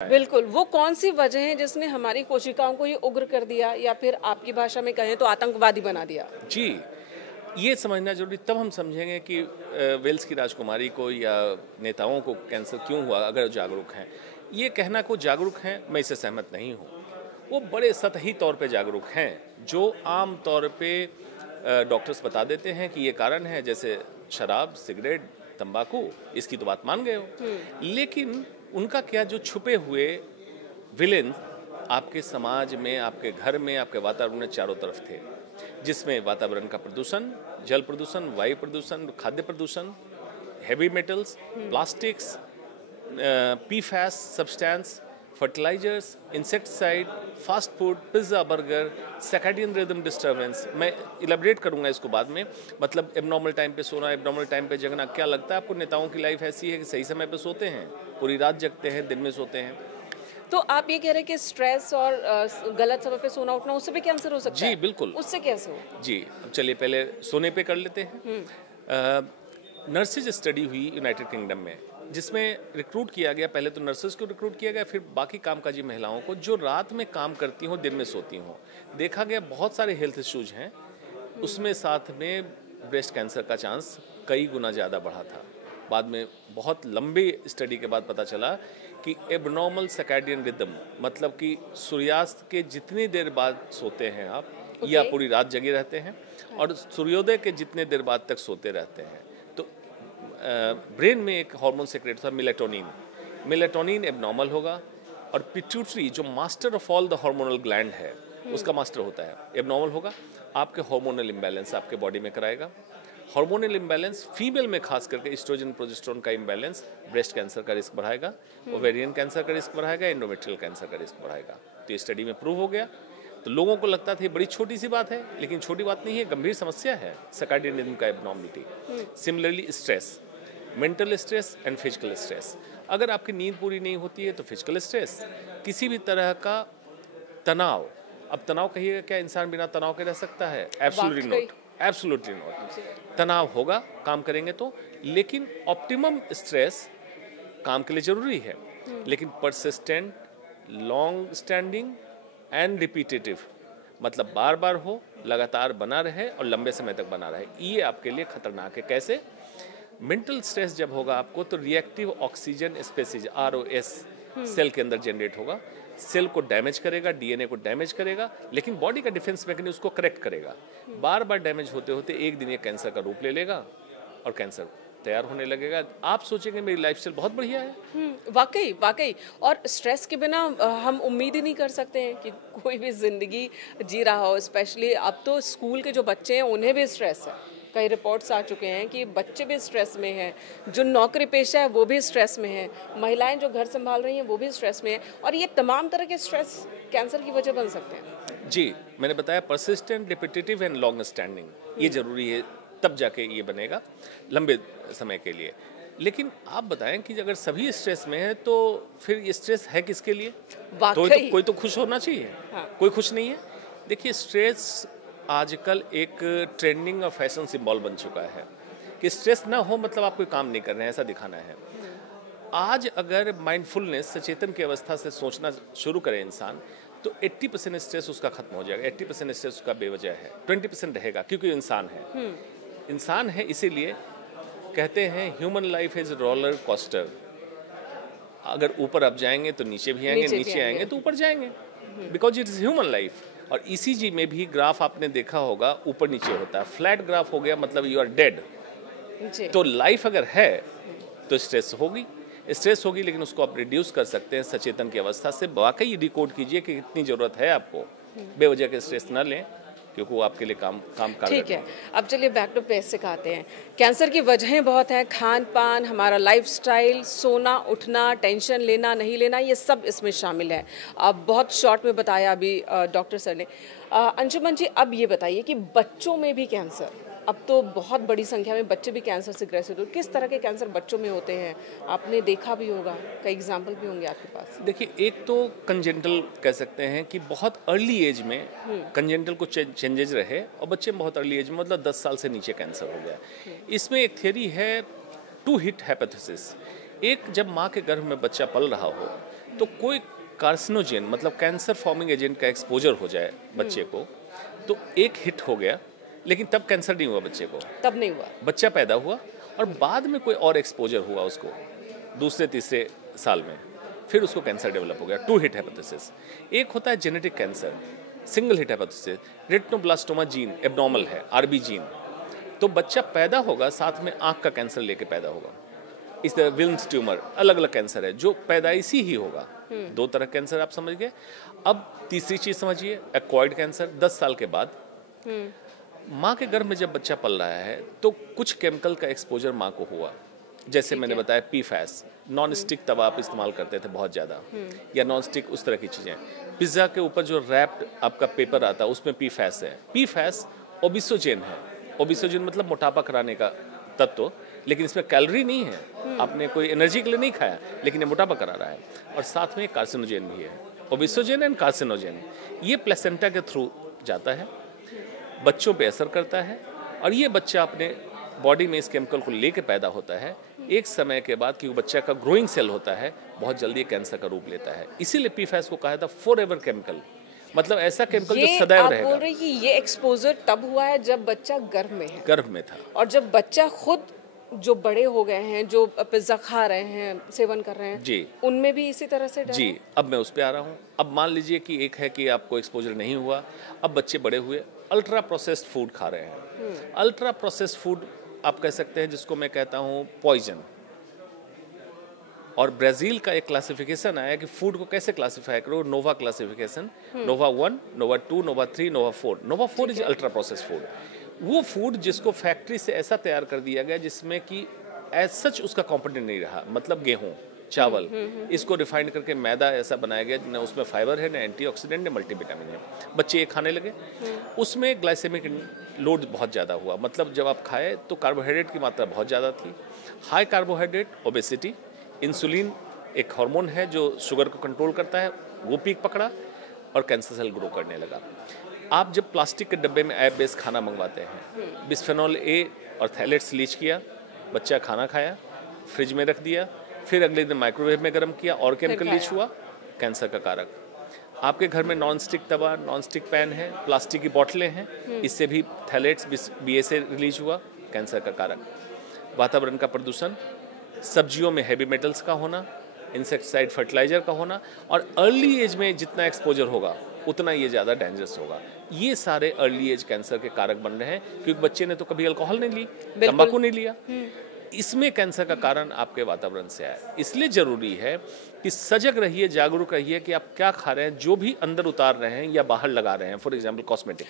बिल्कुल, वो कौन-सी वजह है जिसने हमारी कोशिकाओं को ये उग्र कर दिया या फिर आपकी भाषा में कहें तो आतंकवादी बना दिया? जी, ये समझना ज़रूरी तब हम समझेंगे कि वेल्स की राजकुमारी को या नेताओं को कैंसर क्यों हुआ अगर जागरूक हैं। ये कहना को जागरूक हैं, मैं इससे सहमत नहीं हूँ। वो बड़े सतही तौर पे जागरूक हैं, जो आम तौर पे डॉक्टर्स बता देते हैं कि ये कारण है, जैसे शराब, सिगरेट, तंबाकू, इसकी तो बात मान गए हो। लेकिन उनका क्या जो छुपे हुए विलेन आपके समाज में, आपके घर में, आपके वातावरण में चारों तरफ थे, जिसमें वातावरण का प्रदूषण, जल प्रदूषण, वायु प्रदूषण, खाद्य प्रदूषण, heavy metals, plastics, PFAS substance, fertilizers, insecticide, fast food, pizza, burger, circadian rhythm disturbance. मैं इलेबरेट करूंगा इसको बाद में। मतलब एबनॉर्मल टाइम पे सोना, एबनॉर्मल टाइम पे जगना। क्या लगता है आपको नेताओं की लाइफ ऐसी है कि सही समय पे सोते हैं, पूरी रात जगते हैं, दिन में सोते हैं? तो आप ये कह रहे हैं कि स्ट्रेस और गलत समय पे सोना उठना उससे भी कैंसर हो सकता है? जी बिल्कुल। उससे कैसे हो? जी, अब चलिए पहले सोने पे कर लेते हैं। नर्सेज स्टडी हुई यूनाइटेड किंगडम में, जिसमें रिक्रूट किया गया, पहले तो नर्सेज को रिक्रूट किया गया, फिर बाकी कामकाजी महिलाओं को जो रात में काम करती हों, दिन में सोती हों। देखा गया बहुत सारे हेल्थ इश्यूज हैं, उसमें साथ में ब्रेस्ट कैंसर का चांस कई गुना ज़्यादा बढ़ा था। बाद में बहुत लंबी स्टडी के बाद पता चला कि एबनॉर्मल सर्कैडियन रिदम, मतलब कि सूर्यास्त के जितनी देर बाद सोते हैं आप या पूरी रात जगे रहते हैं, और सूर्योदय के जितने देर बाद तक सोते रहते हैं, तो ब्रेन में एक हार्मोन सेक्रेट था मेलेटोनिन एबनॉर्मल होगा, और पिट्यूटरी जो master of all the hormonal gland है, उसका मास्टर होता है, एबनॉर्मल होगा। आपके हार्मोनल इम्बैलेंस आपके बॉडी में कराएगा। हार्मोनल इम्बैलेंस फीमेल में खास करके एस्ट्रोजन प्रोजेस्टेरोन का इम्बैलेंस ब्रेस्ट कैंसर का रिस्क बढ़ाएगा, ओवेरियन कैंसर का रिस्क बढ़ाएगा, एंडोमेट्रियल कैंसर का रिस्क बढ़ाएगा। तो ये स्टडी में प्रूव हो गया। तो लोगों को लगता था ये बड़ी छोटी सी बात है, लेकिन छोटी बात नहीं है, गंभीर समस्या है सर्कैडियन रिदम का abnormality. Similarly stress, mental stress and physical stress. अगर आपकी नींद पूरी नहीं होती है तो फिजिकल स्ट्रेस, किसी भी तरह का तनाव। अब तनाव कहिएगा, क्या इंसान बिना तनाव के रह सकता है? Absolutely not, absolutely not. तनाव होगा काम करेंगे तो, लेकिन ऑप्टिमम स्ट्रेस काम के लिए जरूरी है, लेकिन persistent, long standing and repetitive, मतलब बार बार हो, लगातार बना रहे और लंबे समय तक बना रहे, ये आपके लिए खतरनाक है। कैसे? मेंटल स्ट्रेस जब होगा आपको, तो reactive oxygen species ROS cell के अंदर जनरेट होगा, सेल को डैमेज करेगा, DNA को डैमेज करेगा, लेकिन बॉडी का डिफेंस मैकेनिज्म उसको करेक्ट करेगा। बार बार डैमेज होते होते एक दिन ये कैंसर का रूप ले लेगा और कैंसर तैयार होने लगेगा। आप सोचेंगे मेरी लाइफस्टाइल बहुत बढ़िया है। वाकई वाकई। और स्ट्रेस के बिना हम उम्मीद ही नहीं कर सकते हैं कि कोई भी जिंदगी जी रहा हो। स्पेशली अब तो स्कूल के जो बच्चे हैं उन्हें भी स्ट्रेस है। कई रिपोर्ट्स आ चुके हैं कि बच्चे भी स्ट्रेस में हैं, जो नौकरी पेशा है वो भी स्ट्रेस में है, महिलाएं जो घर संभाल रही हैं वो भी स्ट्रेस में है, और ये तमाम तरह के स्ट्रेस कैंसर की वजह बन सकते हैं। जी, मैंने बताया persistent, repetitive and long standing, ये जरूरी है, तब जाके ये बनेगा लंबे समय के लिए। लेकिन आप बताएं कि अगर सभी स्ट्रेस में है तो फिर ये स्ट्रेस है किसके लिए? तो कोई तो खुश होना चाहिए। हाँ। कोई खुश नहीं है। देखिए, स्ट्रेस आजकल एक ट्रेंडिंग और फैशन सिंबल बन चुका है कि स्ट्रेस ना हो मतलब आप कोई काम नहीं कर रहे हैं, ऐसा दिखाना है। आज अगर माइंडफुलनेस, सचेतन की अवस्था से सोचना शुरू करे इंसान, तो 80% स्ट्रेस उसका खत्म हो जाएगा। 80% स्ट्रेस उसका बेवजह है, 20% रहेगा, क्योंकि इंसान है। इंसान है, इसीलिए कहते हैं human life is roller coaster. अगर ऊपर आप जाएंगे तो नीचे भी आएंगे, नीचे आएंगे तो ऊपर जाएंगे, because it is human life. और ECG में भी ग्राफ आपने देखा होगा, ऊपर नीचे होता है। फ्लैट ग्राफ हो गया मतलब यू आर डेड। तो लाइफ अगर है तो स्ट्रेस होगी, लेकिन उसको आप रिड्यूस कर सकते हैं सचेतन की अवस्था से। वाकई डिकोड कीजिए कि कितनी जरूरत है आपको, बेवजह के स्ट्रेस ना लें, क्योंकि वो आपके लिए काम ठीक है। अब चलिए बैक टू बेसिक आते हैं। कैंसर की वजहें बहुत हैं, खान पान, हमारा लाइफस्टाइल, सोना उठना, टेंशन लेना नहीं लेना, ये सब इसमें शामिल है। अब बहुत शॉर्ट में बताया अभी डॉक्टर सर ने। अंशुमन जी, अब ये बताइए कि बच्चों में भी कैंसर, अब तो बहुत बड़ी संख्या में बच्चे भी कैंसर से ग्रसित होते, किस तरह के कैंसर बच्चों में होते हैं? आपने देखा भी होगा, कई एग्जाम्पल भी होंगे आपके पास। देखिए, एक तो कंजेंटल कह सकते हैं कि बहुत अर्ली एज में कंजेंटल को चेंजेज रहे, और बच्चे में बहुत अर्ली एज में, मतलब 10 साल से नीचे कैंसर हो गया। इसमें एक थियरी है 2 हिट हाइपोथेसिस। एक, जब माँ के गर्भ में बच्चा पल रहा हो तो कोई कार्सिनोजेन मतलब कैंसर फॉर्मिंग एजेंट का एक्सपोजर हो जाए बच्चे को, तो एक हिट हो गया, लेकिन तब कैंसर नहीं हुआ बच्चे को, तब नहीं हुआ, बच्चा पैदा हुआ और बाद में कोई और एक्सपोजर हुआ उसको दूसरे तीसरे साल में, फिर उसको कैंसर डेवलप हो गया। 2 हिट हेपेटाइटिस। एक होता है genetic cancer, single hit hepatitis. Retinoblastoma gene abnormal है, आरबी जीन, तो बच्चा पैदा होगा साथ में आंख का कैंसर लेके पैदा होगा। इस तरह विल्म्स ट्यूमर, अलग अलग कैंसर है जो पैदाइशी ही होगा। 2 तरह कैंसर आप समझ गए। अब तीसरी चीज समझिए, एक्वायर्ड कैंसर 10 साल के बाद। माँ के गर्भ में जब बच्चा पल रहा है तो कुछ केमिकल का एक्सपोजर माँ को हुआ, जैसे मैंने बताया पीफैस, नॉन स्टिक तवा आप इस्तेमाल करते थे बहुत ज़्यादा, या नॉन स्टिक उस तरह की चीज़ें। पिज़्ज़ा के ऊपर जो रैप्ड आपका पेपर आता है उसमें पीफैस है। पीफैस ओबिसोजेन है। ओबिसोजेन मतलब मोटापा कराने का तत्व, लेकिन इसमें कैलोरी नहीं है, आपने कोई एनर्जी के लिए नहीं खाया, लेकिन ये मोटापा करा रहा है। और साथ में कार्सिनोजेन भी है, ओबिसोजेन एंड कार्सिनोजेन। ये प्लेसेंटा के थ्रू जाता है, बच्चों पे असर करता है, और ये बच्चा अपने बॉडी में इस केमिकल को लेके पैदा होता है। एक समय के बाद क्योंकि बच्चा का ग्रोइंग सेल होता है, बहुत जल्दी कैंसर का रूप लेता है। इसीलिए पीफैस को कहा था फॉरएवर केमिकल, मतलब ऐसा केमिकल जो सदैव आप रहेगा। बोल रहे हैं कि ये एक्सपोजर तब हुआ है जब बच्चा गर्भ में है, गर्भ में था, और जब बच्चा खुद जो बड़े हो गए हैं, जो पिज्जा खा रहे हैं, सेवन कर रहे हैं जी, उनमें भी इसी तरह से डर जी। है? अब मैं उस पर आ रहा हूँ। अब मान लीजिए कि एक है कि आपको एक्सपोजर नहीं हुआ, अब बच्चे बड़े हुए, अल्ट्रा प्रोसेस्ड फूड खा रहे हैं। अल्ट्रा प्रोसेस्ड फूड आप कह सकते हैं जिसको मैं कहता हूँ पॉइजन। और ब्राज़ील का एक क्लासिफिकेशन आया कि फूड को कैसे क्लासिफाई करो, NOVA classification, NOVA 1, NOVA 2, NOVA 3, NOVA 4। NOVA 4 is ultra processed food. वो फूड जिसको फैक्ट्री से ऐसा तैयार कर दिया गया जिसमें कि एज सच उसका कॉम्पोनेंट नहीं रहा, मतलब गेहूँ, चावल, इसको रिफाइंड करके मैदा ऐसा बनाया गया न उसमें फाइबर है, न एंटीऑक्सीडेंट, न मल्टीविटामिन है। बच्चे ये खाने लगे, उसमें ग्लाइसेमिक लोड बहुत ज़्यादा हुआ, मतलब जब आप खाए तो कार्बोहाइड्रेट की मात्रा बहुत ज़्यादा थी। हाई कार्बोहाइड्रेट, ओबेसिटी, इंसुलिन एक हार्मोन है जो शुगर को कंट्रोल करता है, वो पीक पकड़ा और कैंसर सेल ग्रो करने लगा। आप जब प्लास्टिक के डब्बे में ऐप बेस्ड खाना मंगवाते हैं, बिस्फेनॉल ए और थैलेट्स लीच किया, बच्चा खाना खाया, फ्रिज में रख दिया, फिर अगले दिन माइक्रोवेव में गर्म किया और केमिकल लीच हुआ, कैंसर का कारक। आपके घर में नॉन स्टिक तवा, नॉन स्टिक पैन है, प्लास्टिक की बोतलें हैं, इससे भी थैलेट्स BA से रिलीज हुआ, कैंसर का कारक। वातावरण का प्रदूषण, सब्जियों में हैवी मेटल्स का होना, इंसेक्टिसाइड फर्टिलाइजर का होना, और अर्ली एज में जितना एक्सपोजर होगा उतना ये ज़्यादा डेंजरस होगा। ये सारे अर्ली एज कैंसर के कारक बन रहे हैं, क्योंकि बच्चे ने तो कभी अल्कोहल नहीं ली, तंबाकू नहीं लिया। इसमें कैंसर का कारण आपके वातावरण से आया। इसलिए ज़रूरी है कि सजग रहिए, जागरूक रहिए कि आप क्या खा रहे हैं, जो भी अंदर उतार रहे हैं या बाहर लगा रहे हैं, फॉर एग्जाम्पल कॉस्मेटिक्स।